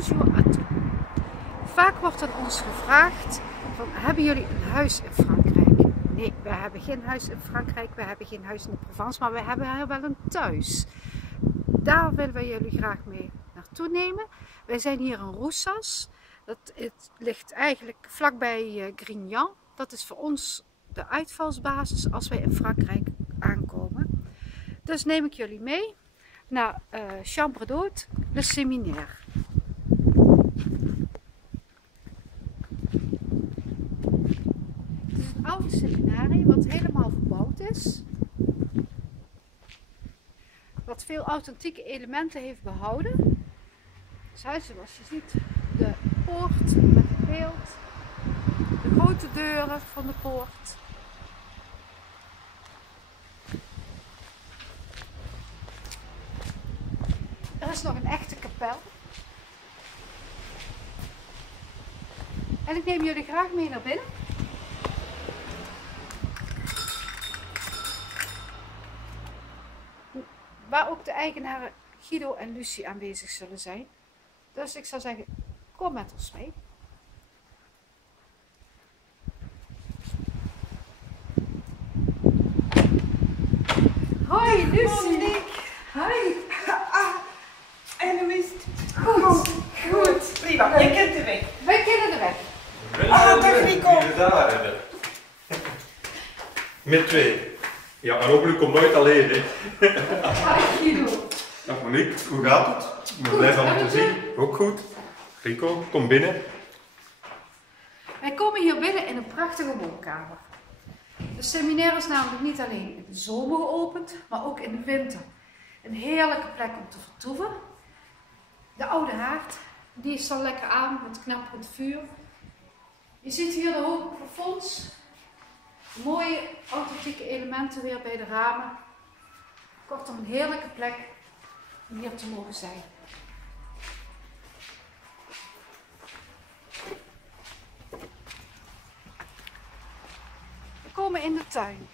Bonjour à tous. Vaak wordt aan ons gevraagd van, hebben jullie een huis in Frankrijk? Nee, we hebben geen huis in Frankrijk, we hebben geen huis in de Provence, maar we hebben hier wel een thuis. Daar willen we jullie graag mee naartoe nemen. Wij zijn hier in Roussas. Het ligt eigenlijk vlakbij Grignan. Dat is voor ons de uitvalsbasis als wij in Frankrijk aankomen. Dus neem ik jullie mee naar Chambre d'Hôte, Le Séminaire. Het is een oude seminarie wat helemaal verbouwd is. Wat veel authentieke elementen heeft behouden. Zoals je ziet, de poort met het beeld, de grote deuren van de poort. Er is nog een echte kapel. En ik neem jullie graag mee naar binnen. Waar ook de eigenaren Guido en Lucie aanwezig zullen zijn. Dus ik zou zeggen, kom met ons mee. Hoi Lucie! Hoi! En hoe is het? Goed. Goed. Prima, je kent de weg. Wij kennen de weg. Dag Nico. Met twee. Ja, en hopelijk komt nooit alleen, hè. Hoi Guido. Dag Monique, hoe gaat het? Ik ben blij van te zien. Ook goed. Rico, kom binnen. Wij komen hier binnen in een prachtige woonkamer. De seminaire is namelijk niet alleen in de zomer geopend, maar ook in de winter. Een heerlijke plek om te vertoeven. De oude haard, die is al lekker aan met knapperend vuur. Je ziet hier de hoge plafonds. Mooie authentieke elementen weer bij de ramen. Kortom, een heerlijke plek om hier te mogen zijn. We komen in de tuin.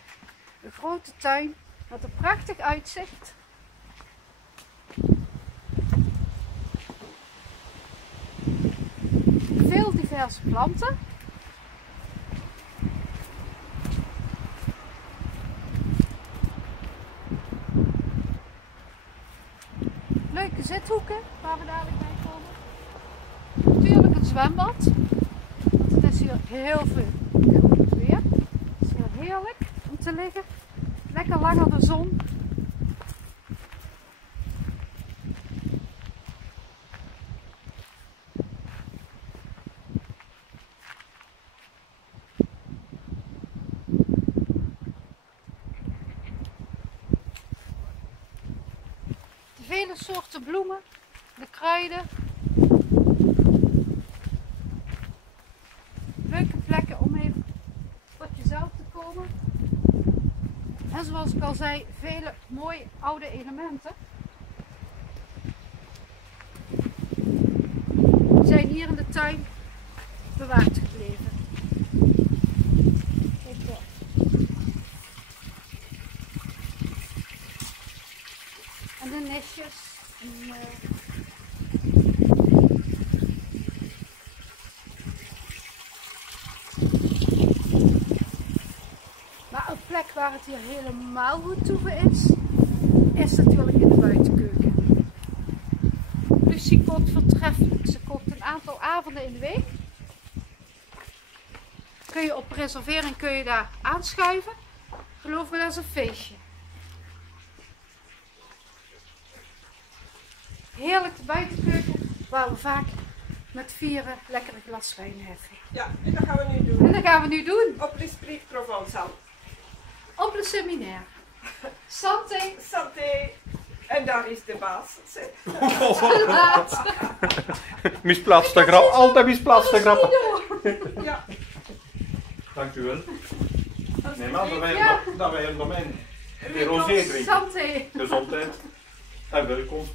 Een grote tuin met een prachtig uitzicht. Veel diverse planten. Leuke zithoeken waar we dadelijk bij komen. Natuurlijk een zwembad. Want het is hier heel veel goed weer. Het is hier heerlijk om te liggen. Lekker lang aan de zon. Vele soorten bloemen, de kruiden. Leuke plekken om even tot jezelf te komen. En zoals ik al zei, vele mooie oude elementen. Die zijn hier in de tuin bewaard gebleven. Kijk daar. En de nestjes. Maar een plek waar het hier helemaal goed toeven is natuurlijk in de buitenkeuken. Lucie kookt voortreffelijk. Ze kookt een aantal avonden in de week. Kun je op reservering daar aanschuiven. Geloof me, dat is een feestje. Heerlijk de buitenkeuken, waar we vaak met vieren lekkere glas wijn heffen. Ja, en dat gaan we nu doen. En dat gaan we nu doen. Op l'esprit provençal. Op le séminaire. Santé. Santé. En daar is de baas. Misplaatste grap, altijd misplaatste grappen. Ja. Dank u wel. Nee, maar dat wij een domein. De rosé drinken. Santé. Gezondheid en welkom.